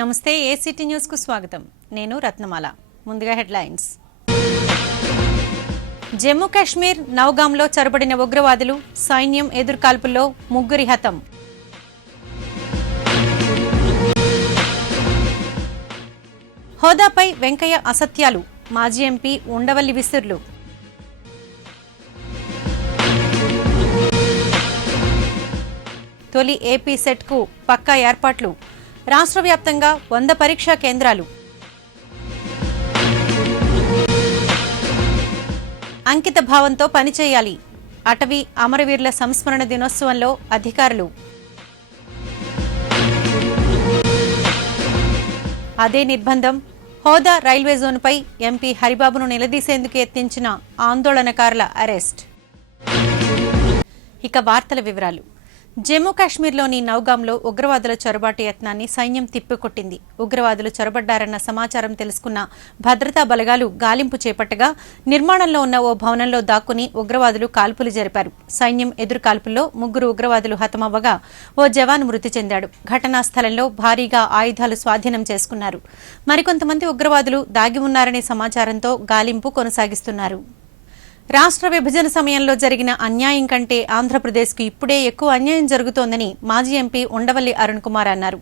నమస్తే ACT news కు స్వాగతం. నేను రత్నమాల. ముందుగా హెడ్లైన్స్. జమ్మూ కాశ్మీర్ నౌగాంలో చొరబడిన ఉగ్రవాదులు, సైన్యం ఎదురుకాల్పుల్లో 3 హతం. హోదాపై వెంకయ్య అసత్యాలు, మాజీ ఎంపీ ఉండవల్లి విసుర్లు. తొలి ఏపీ సెట్కు పక్కా ఏర్పాట్లు, రాష్ట్ర వ్యాప్తంగా 100 పరీక్షా కేంద్రాలు. అంకిత భావంతో పనిచేయాలి, అటవీ అమరవీరుల సంస్మరణ దినోత్సవంలో అధికారులు. అదే నిర్బంధం, హోదా రైల్వే జోన్పై ఎంపీ హరిబాబును నిలదీసేందుకు యత్నించిన ఆందోళనకారుల అరెస్ట్. ఇక వార్తల వివరాలు. జమ్మూ కాశ్మీర్లోని నౌగాంలో ఉగ్రవాదుల చొరబాటు యత్నాన్ని సైన్యం తిప్పికొట్టింది. ఉగ్రవాదులు చొరబడ్డారన్న సమాచారం తెలుసుకున్న భద్రతా బలగాలు గాలింపు చేపట్టగా నిర్మాణంలో ఉన్న ఓ భవనంలో దాక్కుని ఉగ్రవాదులు కాల్పులు జరిపారు. సైన్యం ఎదురు కాల్పుల్లో 3 ఉగ్రవాదులు హతమవ్వగా ఓ జవాను మృతి చెందాడు. ఘటనా స్థలంలో భారీగా ఆయుధాలు స్వాధీనం చేసుకున్నారు. మరికొంతమంది ఉగ్రవాదులు దాగి ఉన్నారనే సమాచారంతో గాలింపు కొనసాగిస్తున్నారు. రాష్ట్ర విభజన సమయంలో జరిగిన అన్యాయం కంటే ఆంధ్రప్రదేశ్కు ఇప్పుడే ఎక్కువ అన్యాయం జరుగుతోందని మాజీ ఎంపీ ఉండవల్లి అరుణ్ కుమార్ అన్నారు.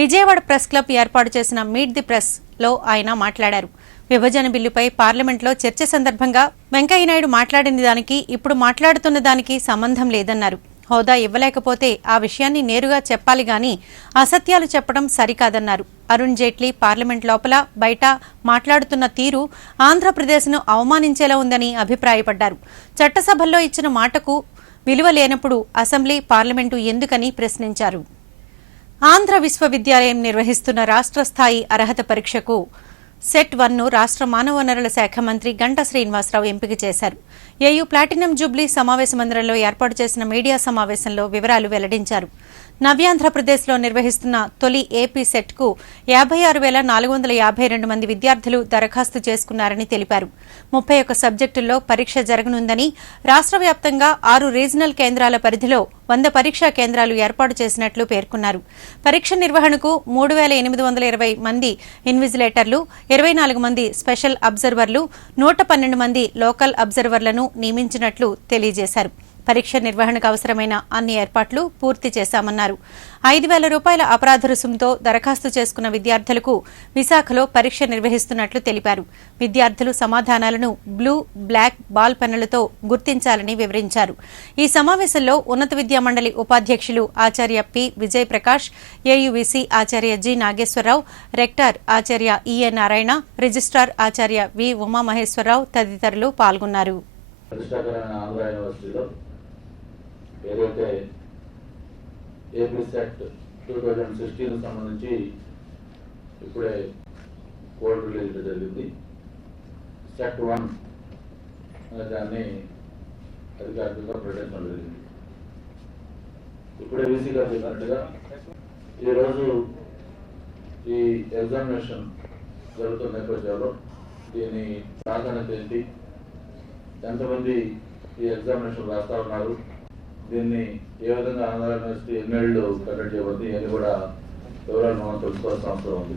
విజయవాడ ప్రెస్ క్లబ్ ఏర్పాటు చేసిన మీట్ ది ప్రెస్ లో ఆయన మాట్లాడారు. విభజన బిల్లుపై పార్లమెంట్లో చర్చ సందర్భంగా వెంకయ్యనాయుడు మాట్లాడిన దానికి ఇప్పుడు మాట్లాడుతున్న దానికి సంబంధం లేదన్నారు. హోదా ఇవ్వలేకపోతే ఆ విషయాన్ని నేరుగా చెప్పాలి గాని అసత్యాలు చెప్పడం సరికాదన్నారు. అరుణ్ జైట్లీ పార్లమెంట్ లోపల బయట మాట్లాడుతున్న తీరు ఆంధ్రప్రదేశ్ను అవమానించేలా ఉందని అభిప్రాయపడ్డారు. చట్టసభల్లో ఇచ్చిన మాటకు విలువ లేనప్పుడు అసెంబ్లీ, పార్లమెంటు ఎందుకని ప్రశ్నించారు. ఆంధ్ర విశ్వవిద్యాలయం నిర్వహిస్తున్న రాష్ట్ర స్థాయి అర్హత పరీక్షకు సెట్ 1ను రాష్ట్ర మానవ వనరుల శాఖ మంత్రి గంటా శ్రీనివాసరావు ఎంపిక చేశారు. ఏయూ ప్లాటినం జూబ్లీ సమావేశ మందిరంలో ఏర్పాటు చేసిన మీడియా సమావేశంలో వివరాలు వెల్లడించారు. నవ్యాంధ్రప్రదేశ్లో నిర్వహిస్తున్న తొలి ఏపీ సెట్కు 56,452 మంది విద్యార్థులు దరఖాస్తు చేసుకున్నారని తెలిపారు. 31 సబ్జెక్టుల్లో పరీక్ష జరగనుందని, రాష్ట్ర వ్యాప్తంగా 6 రీజనల్ కేంద్రాల పరిధిలో 100 పరీక్షా కేంద్రాలు ఏర్పాటు చేసినట్లు పేర్కొన్నారు. పరీక్ష నిర్వహణకు 3,820 మంది ఇన్విజిలేటర్లు, 24 మంది స్పెషల్ అబ్జర్వర్లు, 112 మంది లోకల్ అబ్జర్వర్లను నియమించినట్లు తెలియజేశారు. పరీక్ష నిర్వహణకు అవసరమైన అన్ని ఏర్పాట్లు పూర్తి చేశామన్నారు. 5,000 రూపాయల అపరాధ రుసుముతో దరఖాస్తు చేసుకున్న విద్యార్థులకు విశాఖలో పరీక్ష నిర్వహిస్తున్నట్లు తెలిపారు. విద్యార్థులు సమాధానాలను బ్లూ, బ్లాక్ బాల్ పెన్నులతో గుర్తించాలని వివరించారు. ఈ సమావేశంలో ఉన్నత విద్యా మండలి ఉపాధ్యక్షులు ఆచార్య పి విజయ్ ప్రకాష్, ఏయువిసి ఆచార్య జి నాగేశ్వరరావు, రెక్టార్ ఆచార్య ఈఏ నారాయణ, రిజిస్ట్రార్ ఆచార్య వి ఉమామహేశ్వరరావు తదితరులు పాల్గొన్నారు. ఏదైతే ఏపీ సెట్ 2016 సంబంధించి ఇప్పుడే కోడ్ రిలీజ్ జరిగింది. సెట్ 1 దాన్ని అధికారికంగా ప్రకటించడం జరిగింది. ఇప్పుడే వీసీ గారు చెప్పినట్టుగా ఈరోజు ఈ ఎగ్జామినేషన్ జరుగుతున్న నేపథ్యంలో దీని ప్రాధాన్యత ఏంటి, ఎంతమంది ఈ ఎగ్జామినేషన్ రాస్తా ఉన్నారు, దీన్ని ఏ విధంగా ఆంధ్ర యూనివర్సిటీ ఎన్నేళ్లు కండక్ట్ చేయబడింది అని కూడా వివరాలు మనం తెలుసుకోవాల్సిన అవసరం ఉంది.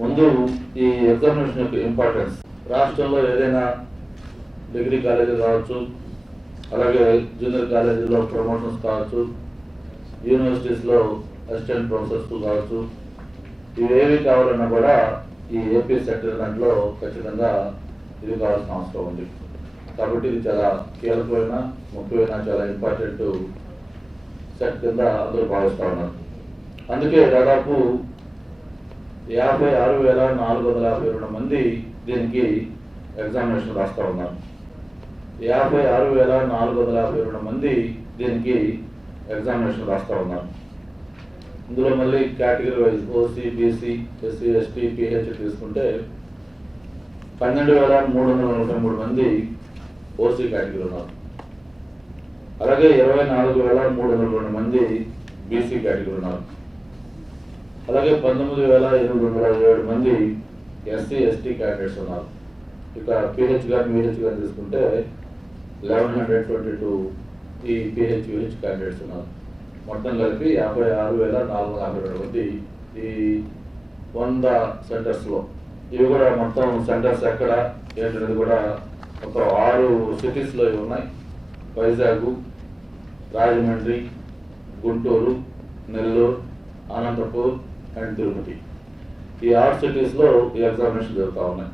ముందు ఈ ఎగ్జామినేషన్ యొక్క ఇంపార్టెన్స్, రాష్ట్రంలో ఏదైనా డిగ్రీ కాలేజీ కావచ్చు, అలాగే జూనియర్ కాలేజీలో ప్రమోషన్స్ కావచ్చు, యూనివర్సిటీస్లో అసిస్టెంట్ ప్రొఫెసర్స్ కావచ్చు, ఇవేవి కావాలన్నా కూడా ఈ ఏపీ సెట్ దాంట్లో ఖచ్చితంగా ఇది కావాల్సిన అవసరం ఉంది. కాబట్టి ఇది చాలా కీలకమైన, ముఖ్యమైన, చాలా ఇంపార్టెంట్ సెట్ కింద అందరూ భావిస్తూ ఉన్నారు. అందుకే దాదాపు 56,452 మంది దీనికి ఎగ్జామినేషన్ రాస్తూ ఉన్నారు. 56,452 మంది దీనికి ఎగ్జామినేషన్ రాస్తూ ఉన్నారు. ఇందులో మళ్ళీ category wise OC, BC, SC, ST, pH తీసుకుంటే 12,343 మంది ఓసీ కేటగిరీ ఉన్నారు. అలాగే 24,302 మంది బీసీ కేటగిరీ ఉన్నారు. అలాగే 19,807 మంది ఎస్సీ, ఎస్టీ క్యాండిడేట్స్ ఉన్నారు. ఇక పిహెచ్ గారు, విహెచ్ గారు తీసుకుంటే 1,122 ఈ పిహెచ్, విహెచ్ క్యాండిడేట్స్ ఉన్నారు. మొత్తం కలిపి 56,452 మంది ఈ 100 సెంటర్స్లో. ఇవి కూడా మొత్తం సెంటర్స్ ఎక్కడ ఏంటనేది కూడా మొత్తం 6 సిటీస్లో ఇవి ఉన్నాయి. వైజాగ్, రాజమండ్రి, గుంటూరు, నెల్లూరు, అనంతపూర్ అండ్ తిరుపతి. ఈ 6 సిటీస్లో ఈ ఎగ్జామినేషన్ జరుగుతూ ఉన్నాయి.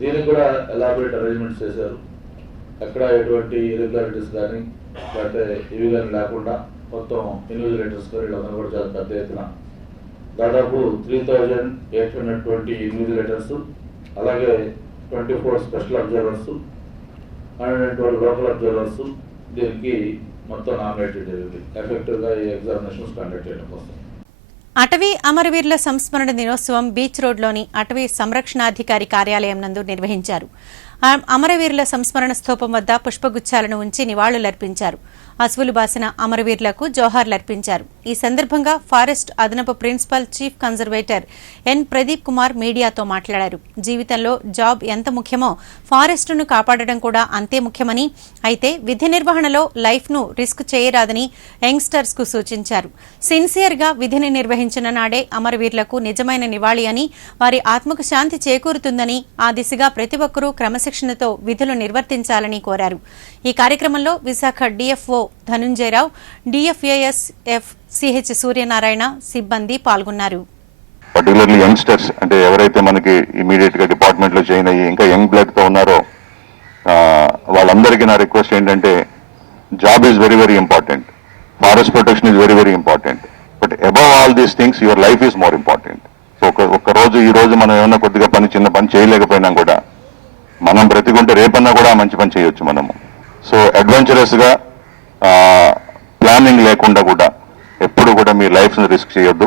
దీనికి కూడా ఎలాబొరేట్ అరేంజ్మెంట్స్ చేశారు. ఎక్కడ ఎటువంటి ఇర్రెగ్యులారిటీస్ కానీ లేకపోతే ఇవి కానీ లేకుండా మొత్తం ఇన్విజిలేటర్స్ వీళ్ళందరూ కూడా చాలా పెద్ద ఎత్తున దాదాపు 3820 ఇన్విజిలేటర్స్, అలాగే 24 స్పెషల్ అబ్జర్వర్స్, 112 లోకల్ అబ్జర్వర్స్ దీనికి మొత్తం నామినేట్ జరిగింది ఎఫెక్టివ్గా ఈ ఎగ్జామినేషన్స్ కండక్ట్ చేయడం కోసం. అటవీ అమరవీరుల సంస్మరణ దినోత్సవం బీచ్ రోడ్లోని అటవీ సంరక్షణాధికారి కార్యాలయం నందు నిర్వహించారు. అమరవీరుల సంస్మరణ స్థూపం వద్ద పుష్పగుచ్చాలను ఉంచి నివాళులర్పించారు. అసువులు బాసిన అమరవీరులకు జోహార్లర్పించారు. ఈ సందర్భంగా ఫారెస్ట్ అదనపు ప్రిన్సిపల్ చీఫ్ కన్జర్వేటర్ ఎన్ ప్రదీప్ కుమార్ మీడియాతో మాట్లాడారు. జీవితంలో జాబ్ ఎంత ముఖ్యమో ఫారెస్టును కాపాడడం కూడా అంతే ముఖ్యమని, అయితే విధి నిర్వహణలో లైఫ్ను రిస్క్ చేయరాదని యంగ్స్టర్స్ కు సూచించారు. సిన్సియర్గా విధిని నిర్వహించిన నాడే అమరవీరులకు నిజమైన నివాళి అని, వారి ఆత్మకు శాంతి చేకూరుతుందని, ఆ దిశగా ప్రతి ఒక్కరూ క్రమశిక్షణతో విధులు నిర్వర్తించాలని కోరారు. ఈ కార్యక్రమంలో విశాఖ డిఎఫ్ఓ ధనుంజయరావు, డిఎఫ్ఏఎస్ఎఫ్ సిహెచ్ సూర్యనారాయణ సిబ్బంది పాల్గొన్నారు. పర్టికులర్లీ యంగ్స్టర్స్ అంటే ఎవరైతే మనకి ఇమీడియట్ గా డిపార్ట్మెంట్ లో జాయిన్ అయ్యి ఇంకా యంగ్ బ్లడ్ తో ఉన్నారో వాళ్ళందరికీ నా రిక్వెస్ట్ ఏంటంటే job is very very important, forest protection is very very important, but above all these things your life is more important. So ఒక్క రోజు ఈ రోజు మనం ఏమన్నా కొద్దిగా చిన్న పని చేయలేకపోయినా కూడా మనం బ్రతికుంటే రేపన్నా కూడా మంచి పని చేయొచ్చు మనము. సో అడ్వెంచరస్ గా ప్లానింగ్ లేకుండా కూడా ఎప్పుడు కూడా మీ లైఫ్ని రిస్క్ చేయొద్దు.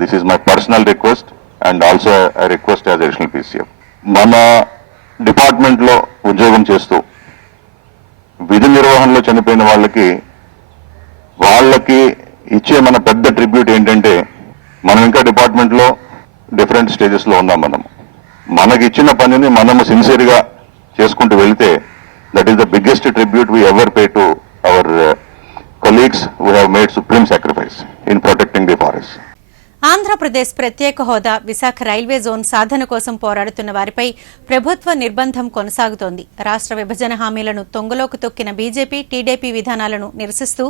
This is my personal request and also I request as additional PCF. మన డిపార్ట్మెంట్లో ఉద్యోగం చేస్తూ విధి నిర్వహణలో చనిపోయిన వాళ్ళకి ఇచ్చే మన పెద్ద ట్రిబ్యూట్ ఏంటంటే మనం ఇంకా డిపార్ట్మెంట్లో డిఫరెంట్ స్టేజెస్లో ఉన్నాం. మనకి ఇచ్చిన పనిని మనము సిన్సియర్గా చేసుకుంటూ వెళ్తే that is the biggest tribute we ever pay to our colleagues who have made supreme sacrifice in protecting the forest. Andhra Pradesh ప్రత్యేక హోదా, విశాఖ రైల్వే జోన్ సాధన కోసం పోరాడుతున్న వారిపై ప్రభుత్వ నిర్బంధం కొనసాగుతోంది. రాష్ట్ర విభజన హామీలను తొంగలోకి తొక్కిన బీజేపీ, టీడీపీ విధానాలను నిరసిస్తూ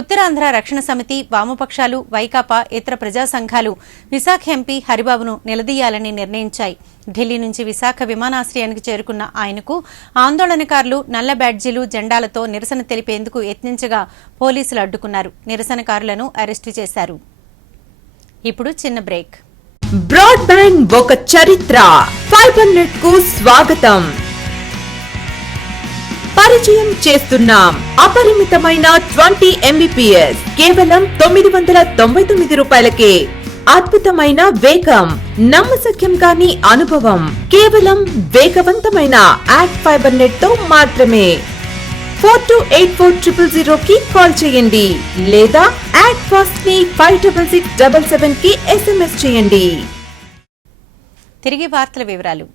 ఉత్తరాంధ్ర రక్షణ సమితి, వామపక్షాలు, వైకాపా, ఇతర ప్రజా సంఘాలు విశాఖ ఎంపీ హరిబాబును నిలదీయాలని నిర్ణయించాయి. ఢిల్లీ నుంచి విశాఖ విమానాశ్రయానికి చేరుకున్న ఆయనకు ఆందోళనకారులు నల్ల బ్యాడ్జీలు, జెండాలతో నిరసన తెలిపేందుకు యత్నించగా పోలీసులు అడ్డుకున్నారు. నిరసనకారులను అరెస్టు చేశారు. ఇప్పుడు చిన్న బ్రేక్. బ్రాడ్బ్యాండ్ ఒక చరిత్ర. ఫైబర్ నెట్ కు స్వాగతం. పరిచయం చేస్తున్నాం అపరిమితమైన 20 Mbps కేవలం 999 రూపాయలకే. అద్భుతమైన వేగం, నమ్మశక్యం కాని అనుభవం కేవలం వేగవంతమైన యాడ్ ఫైబర్ నెట్ తో మాత్రమే. 428400 కి కాల్ చేయండి లేదా యాడ్ ఫాస్ట్ ని 56677 కి SMS చేయండి. తిరిగి వార్తల వివరాలు.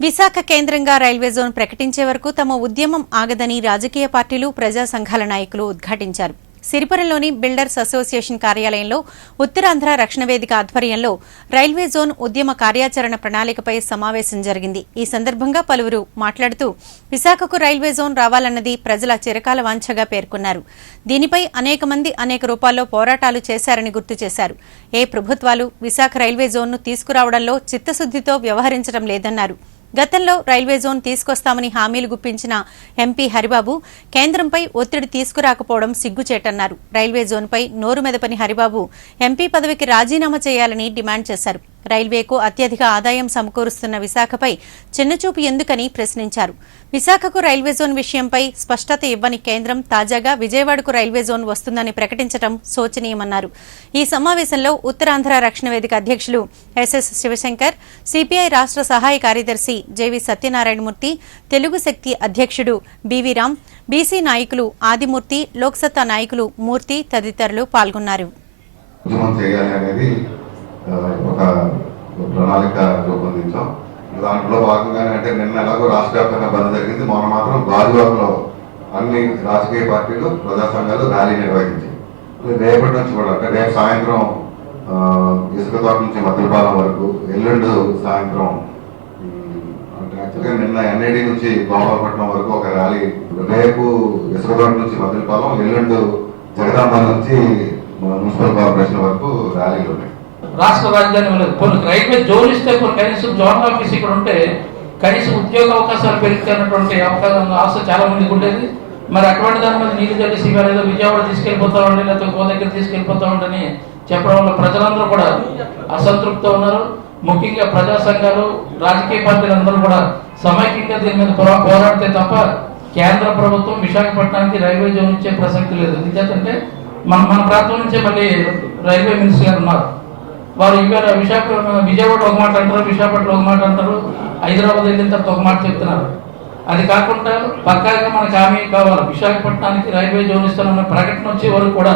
విశాఖ కేంద్రంగా రైల్వే జోన్ ప్రకటించే వరకు తమ ఉద్యమం ఆగదని రాజకీయ పార్టీలు, ప్రజా సంఘాల నాయకులు ఉద్ఘాటించారు. సిరిపురంలోని బిల్డర్స్ అసోసియేషన్ కార్యాలయంలో ఉత్తరాంధ్ర రక్షణ వేదిక ఆధ్వర్యంలో రైల్వే జోన్ ఉద్యమ కార్యాచరణ ప్రణాళికపై సమావేశం జరిగింది. ఈ సందర్భంగా పలువురు మాట్లాడుతూ విశాఖకు రైల్వే జోన్ రావాలన్నది ప్రజల చిరకాల వాంఛగా పేర్కొన్నారు. దీనిపై అనేక మంది అనేక రూపాల్లో పోరాటాలు చేశారని గుర్తు చేశారు. ఏ ప్రభుత్వాలు విశాఖ రైల్వే జోన్ను తీసుకురావడంలో చిత్తశుద్దితో వ్యవహరించడం లేదన్నారు. గతంలో రైల్వే జోన్ తీసుకొస్తామని హామీలు గుప్పించిన ఎంపీ హరిబాబు కేంద్రంపై ఒత్తిడి తీసుకురాకపోవడం సిగ్గుచేటన్నారు. రైల్వే జోన్పై నోరు మెదపని హరిబాబు ఎంపీ పదవికి రాజీనామా చేయాలని డిమాండ్ చేశారు. రైల్వేకు అత్యధిక ఆదాయం సమకూరుస్తున్న విశాఖపై చిన్నచూపు ఎందుకని ప్రశ్నించారు. విశాఖకు రైల్వే జోన్ విషయంపై స్పష్టత ఇవ్వని కేంద్రం తాజాగా విజయవాడకు రైల్వే జోన్ వస్తుందని ప్రకటించడం శోచనీయమన్నారు. ఈ సమావేశంలో ఉత్తరాంధ్ర రక్షణ వేదిక అధ్యక్షులు ఎస్ఎస్ శివశంకర్, సిపిఐ రాష్ట్ర సహాయ కార్యదర్శి జేవి సత్యనారాయణమూర్తి, తెలుగు శక్తి అధ్యక్షుడు బివి రామ్, బీసీ నాయకులు ఆదిమూర్తి, లోక్సత్తా నాయకులు మూర్తి తదితరులు పాల్గొన్నారు. ఒక ప్రణాళిక రూపొందించాం. దాంట్లో భాగంగానే అంటే నిన్న ఎలాగో రాష్ట్ర వ్యాప్తంగా బంద్ జరిగింది, మొన్న మాత్రం గాజువాకలో అన్ని రాజకీయ పార్టీలు, ప్రజా సంఘాలు ర్యాలీ నిర్వహించి రేపటి నుంచి కూడా అంటే రేపు సాయంత్రం ఇసుక తోట నుంచి మద్దిపాలెం వరకు ఎల్లుండి సాయంత్రం అంటే యాక్చువల్గా నిన్న ఎన్ఐడి నుంచి గోపాలపట్నం వరకు ఒక ర్యాలీ, రేపు ఇసుక తోట నుంచి మద్దిపాలెం, ఎల్లుండి జగదాంబ నుంచి మున్సిపల్ కార్పొరేషన్ వరకు ర్యాలీలు ఉన్నాయి. రాష్ట్ర రాజధాని కొన్ని రైల్వే జోన్ ఇస్తే కొన్ని కనీసం జోనల్ ఆఫీస్ ఇక్కడ ఉంటే కనీసం ఉద్యోగ అవకాశాలు పెరుగుతున్నటువంటి ఆశ చాలా మందికి ఉండేది. మరి అటువంటి దాని మీద నీళ్లు తెలిసి ఏదో విజయవాడ తీసుకెళ్ళిపోతా ఉండి లేకపోతే ఇంకో దగ్గర తీసుకెళ్ళిపోతా ఉండని చెప్పడం వల్ల ప్రజలందరూ కూడా అసంతృప్తితో ఉన్నారు. ముఖ్యంగా ప్రజా సంఘాలు, రాజకీయ పార్టీలు అందరూ కూడా సమైక్యంగా దీని మీద పోరాడితే తప్ప కేంద్ర ప్రభుత్వం విశాఖపట్నానికి రైల్వే జోన్ ఇచ్చే ప్రసక్తి లేదు. ఎందుకంటే మన ప్రాంతం నుంచే మళ్ళీ రైల్వే మినిస్టర్ గారు ఉన్నారు. వారు ఇక్కడ విజయవాడ ఒక మాట అంటారు, విశాఖపట్నం ఒక మాట అంటారు, హైదరాబాద్ వెళ్ళిన తర్వాత ఒక మాట చెప్తున్నారు. అది కాకుండా పక్కాగా మనకు హామీ కావాలి. విశాఖపట్నానికి రైల్వే జోన్ ఇస్తానన్న ప్రకటన వచ్చే వరకు కూడా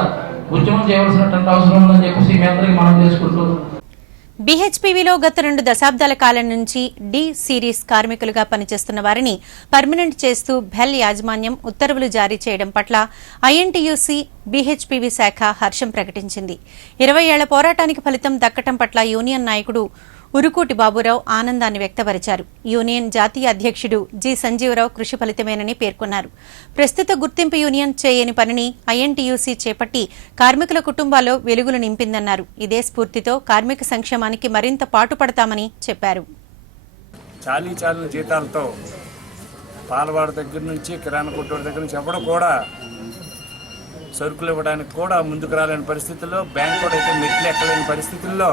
ఉద్యమం చేయవలసినటువంటి అవసరం ఉందని చెప్పేసి మీ అందరికీ మనం చేసుకుంటూ బీహెచ్పీవీలో గత 2 దశాబ్దాల కాలం నుంచి డి సిరీస్ కార్మికులుగా పనిచేస్తున్న వారిని పర్మనెంట్ చేస్తూ భెల్ యాజమాన్యం ఉత్తర్వులు జారీ చేయడం పట్ల ఐఎన్టీయూసీ బీహెచ్పీవీ శాఖ హర్షం ప్రకటించింది. 20 ఏళ్ల పోరాటానికి ఫలితం దక్కటం పట్ల యూనియన్ నాయకుడు ఉరుకూటి బాబురావు ఆనందాన్ని వ్యక్తపరిచారు. యూనియన్ జాతీయ అధ్యక్షుడు జి సంజీవరావు కృషి ఫలితమేనని పేర్కొన్నారు. ప్రస్తుత గుర్తింపు యూనియన్ చేయని పనిని ఐఎన్టీయూసీ చేపట్టి కార్మికుల కుటుంబాల్లో వెలుగులు నింపిందన్నారు. ఇదే స్ఫూర్తితో కార్మిక సంక్షేమానికి మరింత పాటుపడతామని చెప్పారు. చాలీ జీతాలతో పాలవాడ దగ్గర నుంచి కిరాణా కొట్టోడి దగ్గర నుంచి ఎవరు కూడా సరుకులు ఇవ్వడానికి కూడా ముందుకు రాలేని పరిస్థితుల్లో, బ్యాంక్ కూడా అయితే మెట్లు ఎక్కలేని పరిస్థితుల్లో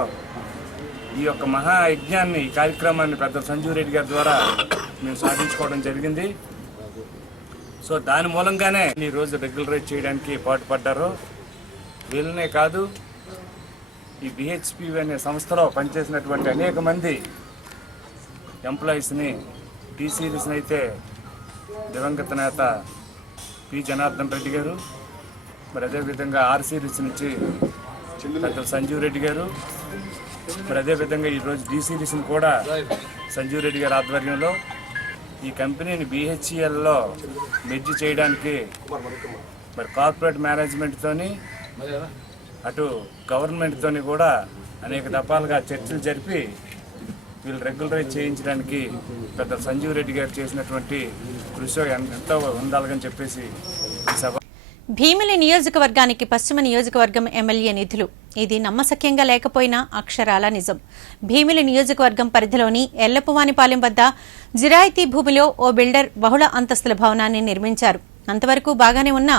ఈ యొక్క మహాయజ్ఞాన్ని, ఈ కార్యక్రమాన్ని పెద్ద సంజీవ్ రెడ్డి గారి ద్వారా మేము సాధించుకోవడం జరిగింది. సో దాని మూలంగానే ఈరోజు రెగ్యులరైజ్ చేయడానికి పాటుపడ్డారు. వీళ్ళనే కాదు, ఈ బిహెచ్పివి అనే సంస్థలో పనిచేసినటువంటి అనేక మంది ఎంప్లాయీస్ని, టీ సిరీస్ని అయితే దివంగత నేత పి జనార్దన్ రెడ్డి గారు, మరి అదేవిధంగా ఆర్ సిరీస్ నుంచి పెద్ద సంజీవ్ రెడ్డి గారు, మరి అదేవిధంగా ఈరోజు డి సిరీస్ని కూడా సంజీవ్ రెడ్డి గారి ఆధ్వర్యంలో ఈ కంపెనీని బిహెచ్ఈఎల్లో మెర్జ్ చేయడానికి మరి కార్పొరేట్ మేనేజ్మెంట్తోని అటు గవర్నమెంట్తోని కూడా అనేక దఫాలుగా చర్చలు జరిపి వీళ్ళు రెగ్యులరైజ్ చేయించడానికి పెద్ద సంజీవ్ రెడ్డి గారు చేసినటువంటి కృషి ఎంతో ఉండాలని చెప్పేసి ఈ సభ. భీమిలి నియోజకవర్గానికి పశ్చిమ నియోజకవర్గం ఎమ్మెల్యే నిధులు, ఇది నమ్మశక్యంగా లేకపోయినా అక్షరాల నిజం. భీమిలి నియోజకవర్గం పరిధిలోని ఎల్లపువానిపాలెం వద్ద జిరాయితీ భూమిలో ఓ బిల్డర్ బహుళ అంతస్తుల భవనాన్ని నిర్మించారు. అంతవరకు బాగానే ఉన్నా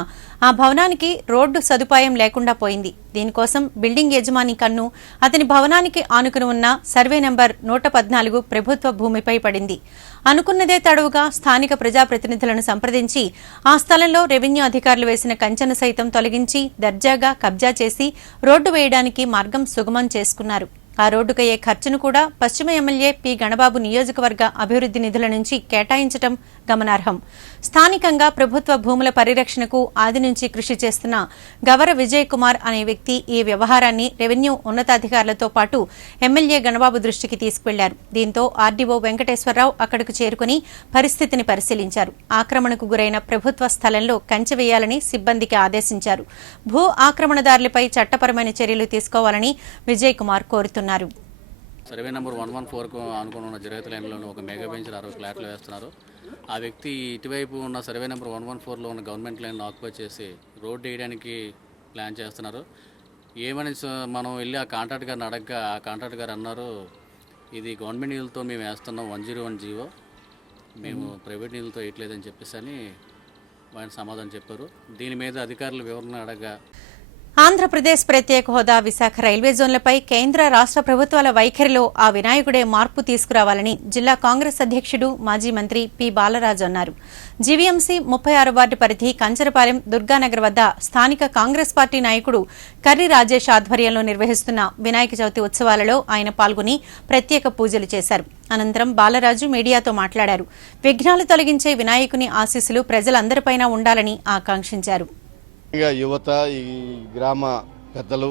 ఆ భవనానికి రోడ్డు సదుపాయం లేకుండా పోయింది. దీనికోసం బిల్డింగ్ యజమాని కన్ను అతని భవనానికి ఆనుకుని ఉన్న సర్వే నెంబర్ 114 ప్రభుత్వ భూమిపై పడింది. అనుకున్నదే తడవుగా స్థానిక ప్రజాప్రతినిధులను సంప్రదించి ఆ స్థలంలో రెవెన్యూ అధికారులు వేసిన కంచెను సైతం తొలగించి దర్జాగా కబ్జా చేసి రోడ్డు వేయడానికి మార్గం సుగమం చేసుకున్నారు. ఆ రోడ్డుకయ్యే ఖర్చును కూడా పశ్చిమ ఎమ్మెల్యే పి గణబాబు నియోజకవర్గ అభివృద్ధి నిధుల నుంచి కేటాయించడం గమనార్హం. స్థానికంగా ప్రభుత్వ భూముల పరిరక్షణకు ఆది నుంచి కృషి చేస్తున్న గవర విజయ్ కుమార్ అనే వ్యక్తి ఈ వ్యవహారాన్ని రెవెన్యూ ఉన్నతాధికారులతో పాటు ఎమ్మెల్యే గణబాబు దృష్టికి తీసుకువెళ్లారు. దీంతో ఆర్డీఓ వెంకటేశ్వరరావు అక్కడకు చేరుకుని పరిస్థితిని పరిశీలించారు. ఆక్రమణకు గురైన ప్రభుత్వ స్థలంలో కంచె వేయాలని సిబ్బందికి ఆదేశించారు. భూ ఆక్రమణదారులపై చట్టపరమైన చర్యలు తీసుకోవాలని విజయ్ కుమార్ కోరుతున్నారు. సర్వే నెంబర్ 114కు అనుకుని ఉన్న జిరాయితీ లైన్లో ఒక మెగా బెంచ్లు 60 ఫ్లాట్లు వేస్తున్నారు. ఆ వ్యక్తి ఇటువైపు ఉన్న సర్వే నెంబర్ 114లో ఉన్న గవర్నమెంట్ లైన్లో ఆక్యుపై చేసి రోడ్డు వేయడానికి ప్లాన్ చేస్తున్నారు. ఏమని మనం వెళ్ళి ఆ కాంట్రాక్ట్ గారిని అడగగా ఆ కాంట్రాక్ట్ గారు అన్నారు, ఇది గవర్నమెంట్ నిధులతో మేము వేస్తున్నాం, 101 జీవో, మేము ప్రైవేట్ నిధులతో వేయట్లేదని చెప్పేసి అని ఆయన సమాధానం చెప్పారు. దీని మీద అధికారులు వివరణ అడగగా ఆంధ్రప్రదేశ్ ప్రత్యేక హోదా, విశాఖ రైల్వే జోన్లపై కేంద్ర రాష్ట్ర ప్రభుత్వాల వైఖరిలో ఆ వినాయకుడే మార్పు తీసుకురావాలని జిల్లా కాంగ్రెస్ అధ్యక్షుడు మాజీ మంత్రి పి బాలరాజు అన్నారు. జీవీఎంసీ 36 వార్డు పరిధి కంచరపాలెం దుర్గానగర్ వద్ద స్థానిక కాంగ్రెస్ పార్టీ నాయకుడు కర్రి రాజేష్ ఆధ్వర్యంలో నిర్వహిస్తున్న వినాయక చవితి ఉత్సవాలలో ఆయన పాల్గొని ప్రత్యేక పూజలు చేశారు. అనంతరం బాలరాజు మీడియాతో మాట్లాడారు. విఘ్నాలు తొలగించే వినాయకుని ఆశీస్సులు ప్రజలందరిపైన ఉండాలని ఆకాంక్షించారు. యువత, ఈ గ్రామ పెద్దలు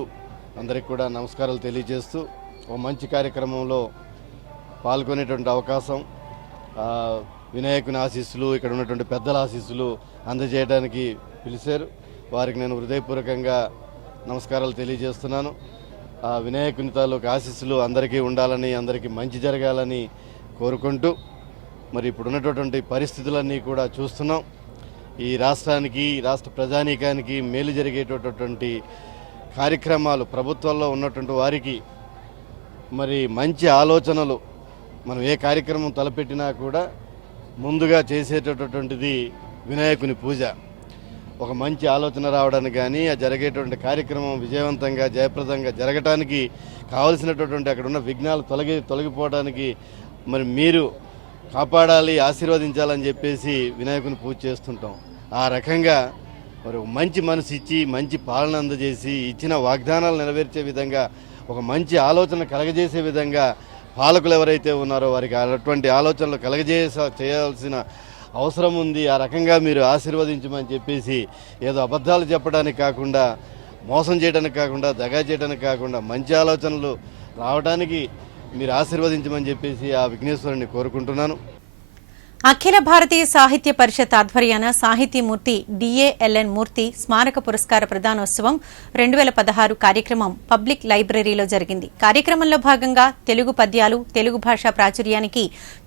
అందరికీ కూడా నమస్కారాలు తెలియజేస్తూ ఒక మంచి కార్యక్రమంలో పాల్గొనేటువంటి అవకాశం, వినాయకుని ఆశీస్సులు, ఇక్కడ ఉన్నటువంటి పెద్దల ఆశీస్సులు అందజేయడానికి పిలిచారు. వారికి నేను హృదయపూర్వకంగా నమస్కారాలు తెలియజేస్తున్నాను. ఆ వినాయకుని తాలూకు ఆశీస్సులు అందరికీ ఉండాలని, అందరికీ మంచి జరగాలని కోరుకుంటూ, మరి ఇప్పుడున్నటువంటి పరిస్థితులన్నీ కూడా చూస్తున్నాం. ఈ రాష్ట్రానికి, రాష్ట్ర ప్రజానీకానికి మేలు జరిగేటటువంటి కార్యక్రమాలు ప్రభుత్వంలో ఉన్నటువంటి వారికి మరి మంచి ఆలోచనలు, మనం ఏ కార్యక్రమం తలపెట్టినా కూడా ముందుగా చేసేటటువంటిది వినాయకుని పూజ. ఒక మంచి ఆలోచన రావడానికి కానీ, ఆ జరిగేటువంటి కార్యక్రమం విజయవంతంగా జయప్రదంగా జరగటానికి కావలసినటువంటి అక్కడ ఉన్న విఘ్నాలు తొలగిపోవడానికి మరి మీరు కాపాడాలి, ఆశీర్వదించాలని చెప్పేసి వినాయకుని పూజ చేస్తుంటాం. ఆ రకంగా మరి మంచి మనసు ఇచ్చి, మంచి పాలన అందజేసి, ఇచ్చిన వాగ్దానాలు నెరవేర్చే విధంగా, ఒక మంచి ఆలోచన కలగజేసే విధంగా పాలకులు ఎవరైతే ఉన్నారో వారికి అటువంటి ఆలోచనలు చేయాల్సిన అవసరం ఉంది. ఆ రకంగా మీరు ఆశీర్వదించమని చెప్పేసి ఏదో అబద్ధాలు చెప్పడానికి కాకుండా, మోసం చేయడానికి కాకుండా, దగా చేయడానికి కాకుండా మంచి ఆలోచనలు రావడానికి మీరు ఆశీర్వదించమని చెప్పేసి ఆ విఘ్నేశ్వరుని కోరుకుంటున్నాను. అఖిల భారతీయ సాహిత్య పరిషత్ ఆధ్వర్యాన సాహితీమూర్తి డిఏఎల్ఎన్ మూర్తి స్మారక పురస్కార ప్రదానోత్సవం 2016 కార్యక్రమం పబ్లిక్ లైబ్రరీలో జరిగింది. కార్యక్రమంలో భాగంగా తెలుగు పద్యాలు, తెలుగు భాషా ప్రాచుర్యానికి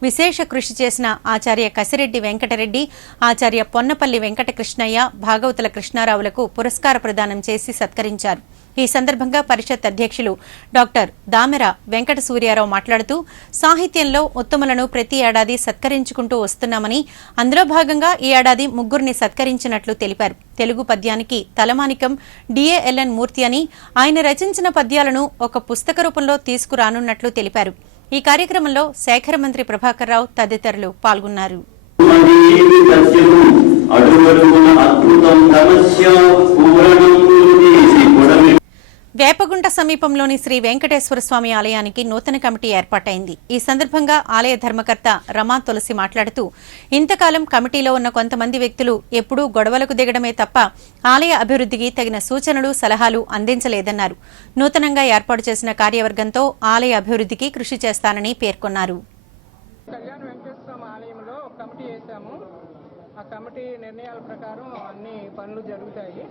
విశేష కృషి చేసిన ఆచార్య కసిరెడ్డి వెంకటరెడ్డి, ఆచార్య పొన్నపల్లి వెంకటకృష్ణయ్య, భాగవతుల కృష్ణారావులకు పురస్కార ప్రదానం చేసి సత్కరించారు. ఈ సందర్భంగా పరిషత్ అధ్యక్షులు డాక్టర్ దామెర వెంకట సూర్యారావు మాట్లాడుతూ, సాహిత్యంలో ఉత్తములను ప్రతి ఏడాది సత్కరించుకుంటూ వస్తున్నామని, అందులో భాగంగా ఈ ఏడాది 3 సత్కరించినట్లు తెలిపారు. తెలుగు పద్యానికి తలమానికం డిఏఎల్ఎన్ మూర్తి అని, ఆయన రచించిన పద్యాలను ఒక పుస్తక రూపంలో తీసుకురానున్నట్లు తెలిపారు. ఈ కార్యక్రమంలో శాఖ మంత్రి ప్రభాకర్ రావు తదితరులు పాల్గొన్నారు. వేపగుంట సమీపంలోని శ్రీ వెంకటేశ్వర స్వామి ఆలయానికి నూతన కమిటీ ఏర్పాటైంది. ఈ సందర్భంగా ఆలయ ధర్మకర్త రమా తులసి మాట్లాడుతూ, ఇంతకాలం కమిటీలో ఉన్న కొంతమంది వ్యక్తులు ఎప్పుడూ గొడవలకు దిగడమే తప్ప ఆలయ అభివృద్ధికి తగిన సూచనలు, సలహాలు అందించలేదన్నారు. నూతనంగా ఏర్పాటు చేసిన కార్యవర్గంతో ఆలయ అభివృద్ధికి కృషి చేస్తానని పేర్కొన్నారు. కళ్యాణ వెంకటేశ్వర స్వామి ఆలయంలో కమిటీ వేసాము. ఆ కమిటీ నిర్ణయాల ప్రకారం అన్ని పనులు జరుగుతాయి.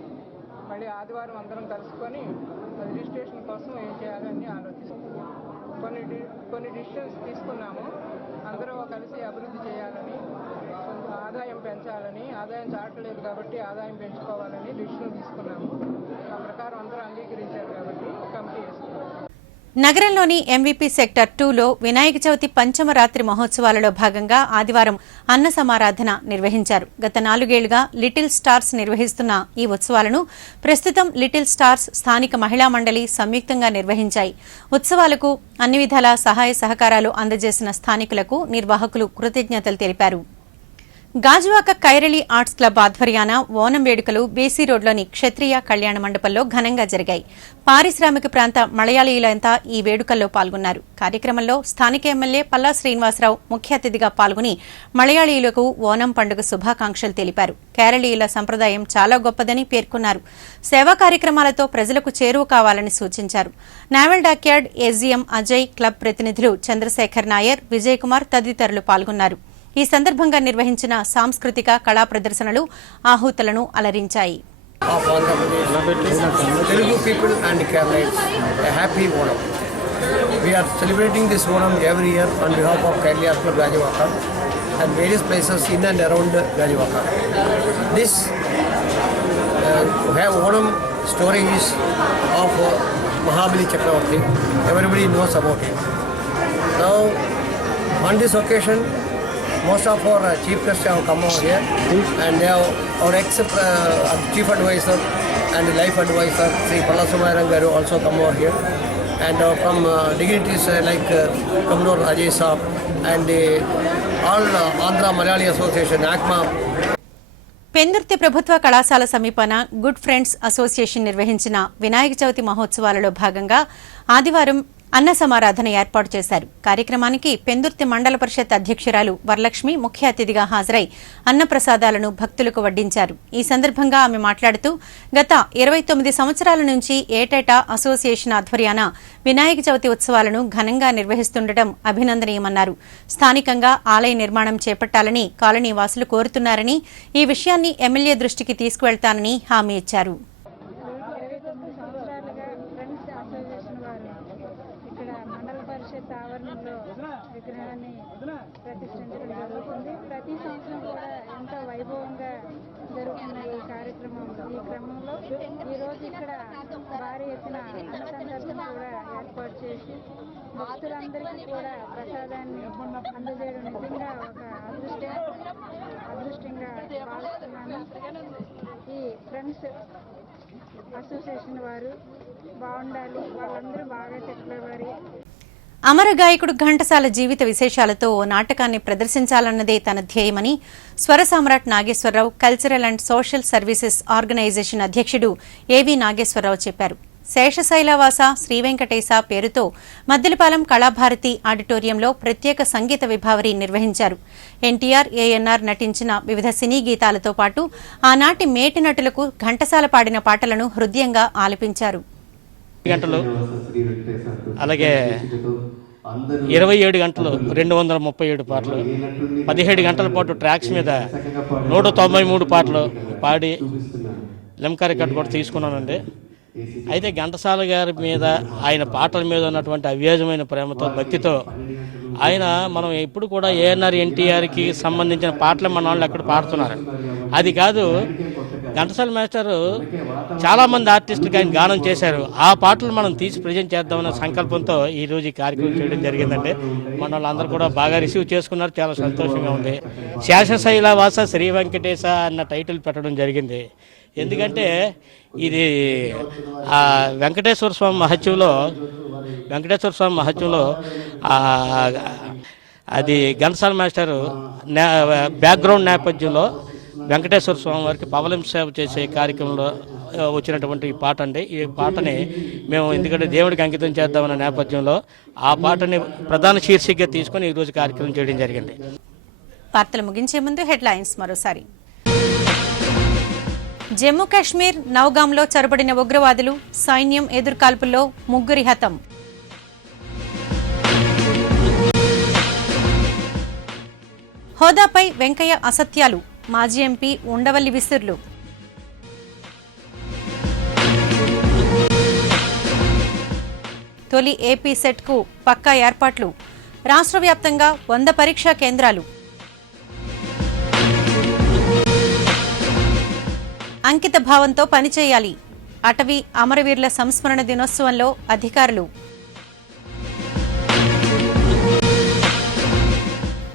మళ్ళీ ఆదివారం అందరం కలుసుకొని రిజిస్ట్రేషన్ కోసం ఏం చేయాలని ఆలోచిస్తున్నాం. కొన్ని డిసిషన్స్ తీసుకున్నాము. అందరూ కలిసి అభివృద్ధి చేయాలని, ఆదాయం పెంచాలని, ఆదాయం చాటలేదు కాబట్టి ఆదాయం పెంచుకోవాలని డిసిషన్ తీసుకున్నాము. ఆ ప్రకారం అందరూ అంగీకరించారు కాబట్టి కమిటీ వేసుకున్నాము. నగరంలోని ఎంవీపీ సెక్టర్ 2లో వినాయక చవితి పంచమ రాత్రి మహోత్సవాలలో భాగంగా ఆదివారం అన్న సమారాధన నిర్వహించారు. గత 4 ఏళ్లుగా లిటిల్ స్టార్స్ నిర్వహిస్తున్న ఈ ఉత్సవాలను ప్రస్తుతం లిటిల్ స్టార్స్ స్థానిక మహిళా మండలి సంయుక్తంగా నిర్వహించాయి. ఉత్సవాలకు అన్ని విధాల సహాయ సహకారాలు అందజేసిన స్థానికులకు నిర్వాహకులు కృతజ్ఞతలు తెలిపారు. గాజువాక కైరళి ఆర్ట్స్ క్లబ్ ఆధ్వర్యాన ఓనం వేడుకలు బీసీ రోడ్లోని క్షత్రియ కళ్యాణ మండపంలో ఘనంగా జరిగాయి. పారిశ్రామిక ప్రాంత మలయాళీలంతా ఈ వేడుకల్లో పాల్గొన్నారు. కార్యక్రమంలో స్థానిక ఎమ్మెల్యే పల్లా శ్రీనివాసరావు ముఖ్య అతిథిగా పాల్గొని మలయాళీలకు ఓనం పండుగ శుభాకాంక్షలు తెలిపారు. కేరళీయుల సంప్రదాయం చాలా గొప్పదని పేర్కొన్నారు. సేవా కార్యక్రమాలతో ప్రజలకు చేరువ కావాలని సూచించారు. Naval dockyard AGM Ajay, club ప్రతినిధులు చంద్రశేఖర్ నాయర్, విజయ్ కుమార్ తదితరులు పాల్గొన్నారు. ఈ సందర్భంగా నిర్వహించిన సాంస్కృతిక కళా ప్రదర్శనలు ఆహూతులను అలరించాయి. Telugu people and Keralites, a happy Onam. We are celebrating this Onam every year on behalf of Kerala Club Gajivaka and various places in and around Gajivaka. This Onam story is of Mahabali Chakravarti. Everybody knows about it. Now, on this occasion, most of our chief guests have come over here, and they have our chief advisor and life advisor Sri Palla Sumayaram Garu also come over here, and from dignitaries like Kamnur Ajay Saab and all Andhra Malayali Association, ACMA. Pendurthi ప్రభుత్వ కళాశాల సమీపాన good friends association నిర్వహించిన వినాయక చవితి మహోత్సవాలలో భాగంగా ఆదివారం అన్న సమారాధన ఏర్పాటు చేశారు. కార్యక్రమానికి పెందుర్తి మండల పరిషత్ అధ్యక్షురాలు వరలక్ష్మి ముఖ్య అతిథిగా హాజరై అన్నప్రసాదాలను భక్తులకు వడ్డించారు. ఈ సందర్భంగా ఆమె మాట్లాడుతూ, గత 29 సంవత్సరాల నుంచి ఏటేటా అసోసియేషన్ ఆధ్వర్యాన వినాయక చవితి ఉత్సవాలను ఘనంగా నిర్వహిస్తుండటం అభినందనీయమన్నారు. స్థానికంగా ఆలయ నిర్మాణం చేపట్టాలని కాలనీ వాసులు కోరుతున్నారని, ఈ విషయాన్ని ఎమ్మెల్యే దృష్టికి తీసుకువెళ్తానని హామీ ఇచ్చారు. ఇక్కడ మండల పరిషత్ ఆవరణలో విగ్రహాన్ని ప్రతిష్ఠించడం జరుగుతుంది. ప్రతి సంవత్సరం కూడా ఎంతో వైభవంగా జరుగుతున్న ఈ కార్యక్రమం. ఈ క్రమంలో ఈరోజు ఇక్కడ భారీ ఎత్తున అన్నసందర్శన కూడా ఏర్పాటు చేసి భక్తులందరికీ కూడా ప్రసాదాన్ని అందజేయడం నిజంగా ఒక అదృష్టంగా భావిస్తున్నాను. ఈ ఫ్రెండ్స్ అసోసియేషన్ వారు బాగుండాలి, వాళ్ళందరూ బాగా చెప్పేవారు. అమర గాయకుడు ఘంటసాల జీవిత విశేషాలతో ఓ నాటకాన్ని ప్రదర్శించాలన్నదే తన ధ్యేయమని స్వర సామ్రాట్ Nageswararao cultural and social services organisation అధ్యక్షుడు ఏవి నాగేశ్వరరావు చెప్పారు. శేషశైలవాస శ్రీవెంకటేశ పేరుతో మద్దెలపాలెం కళాభారతి ఆడిటోరియంలో ప్రత్యేక సంగీత విభావరి నిర్వహించారు. ఎన్టీఆర్, ఏఎన్ఆర్ నటించిన వివిధ సినీ గీతాలతో పాటు ఆనాటి మేటి నటులకు ఘంటసాల పాడిన పాటలను హృదయంగా ఆలపించారు. గంటలు అలాగే 27 గంటలు 237 పాటలు, 17 గంటల పాటు ట్రాక్స్ మీద 193 పాటలు పాడి లిమ్కా రికార్డ్ కూడా తీసుకున్నానండి. అయితే ఘంటసాల గారి మీద, ఆయన పాటల మీద ఉన్నటువంటి అవ్యాజమైన ప్రేమతో, భక్తితో ఆయన మనం ఎప్పుడు కూడా ఏఎన్ఆర్, ఎన్టీఆర్కి సంబంధించిన పాటలు మన వాళ్ళు అక్కడ పాడుతున్నారు. అది కాదు, ఘంటసాల మాస్టర్ చాలామంది ఆర్టిస్టులకి ఆయన గానం చేశారు. ఆ పాటలు మనం తీసి ప్రజెంట్ చేద్దామనే సంకల్పంతో ఈరోజు ఈ కార్యక్రమం చేయడం జరిగిందండి. మన వాళ్ళందరూ కూడా బాగా రిసీవ్ చేసుకున్నారు, చాలా సంతోషంగా ఉంది. శేషశైలవాస శ్రీ వెంకటేశ అన్న టైటిల్ పెట్టడం జరిగింది. ఎందుకంటే ఇది వెంకటేశ్వర స్వామి మహత్యంలో అది ఘంటసాల మాస్టర్ బ్యాక్గ్రౌండ్ నేపథ్యంలో వెంకటేశ్వర స్వామి వారికి పవలిం సేవ చేసే కార్యక్రమంలో వచ్చినటువంటి ఈ పాట అండి. ఈ పాటని మేము ఎందుకంటే దేవుడికి అంకితం చేద్దామన్న నేపథ్యంలో ఆ పాటని ప్రధాన శీర్షికగా తీసుకొని ఈరోజు కార్యక్రమం చేయడం జరిగింది. వార్తలు ముగించే ముందు హెడ్లైన్స్ మరోసారి. జమ్మూ కాశ్మీర్ నౌగాంలో చొరబడిన ఉగ్రవాదులు, సైన్యం ఎదుర్కాల్పుల్లో 3 హతం. హోదాపై వెంకయ్య అసత్యాలు, మాజీ ఎంపీ ఉండవల్లి విసుర్లు. తొలి ఏపీ సెట్కు పక్కా ఏర్పాట్లు, రాష్ట్ర వ్యాప్తంగా 100 పరీక్షా కేంద్రాలు. అంకిత భావంతో పనిచేయాలి, అటవీ అమరవీరుల సంస్మరణ దినోత్సవంలో అధికారులు.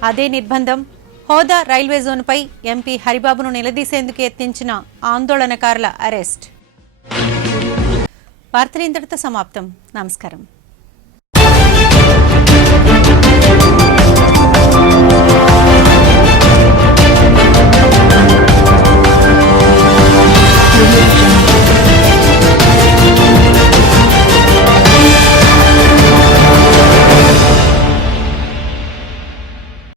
అదే నిర్బంధం, హోదా రైల్వే జోన్పై ఎంపీ హరిబాబును నిలదీసేందుకు యత్నించిన ఆందోళనకారుల అరెస్ట్. వార్తలు ఇంతటితో సమాప్తం. నమస్కారం.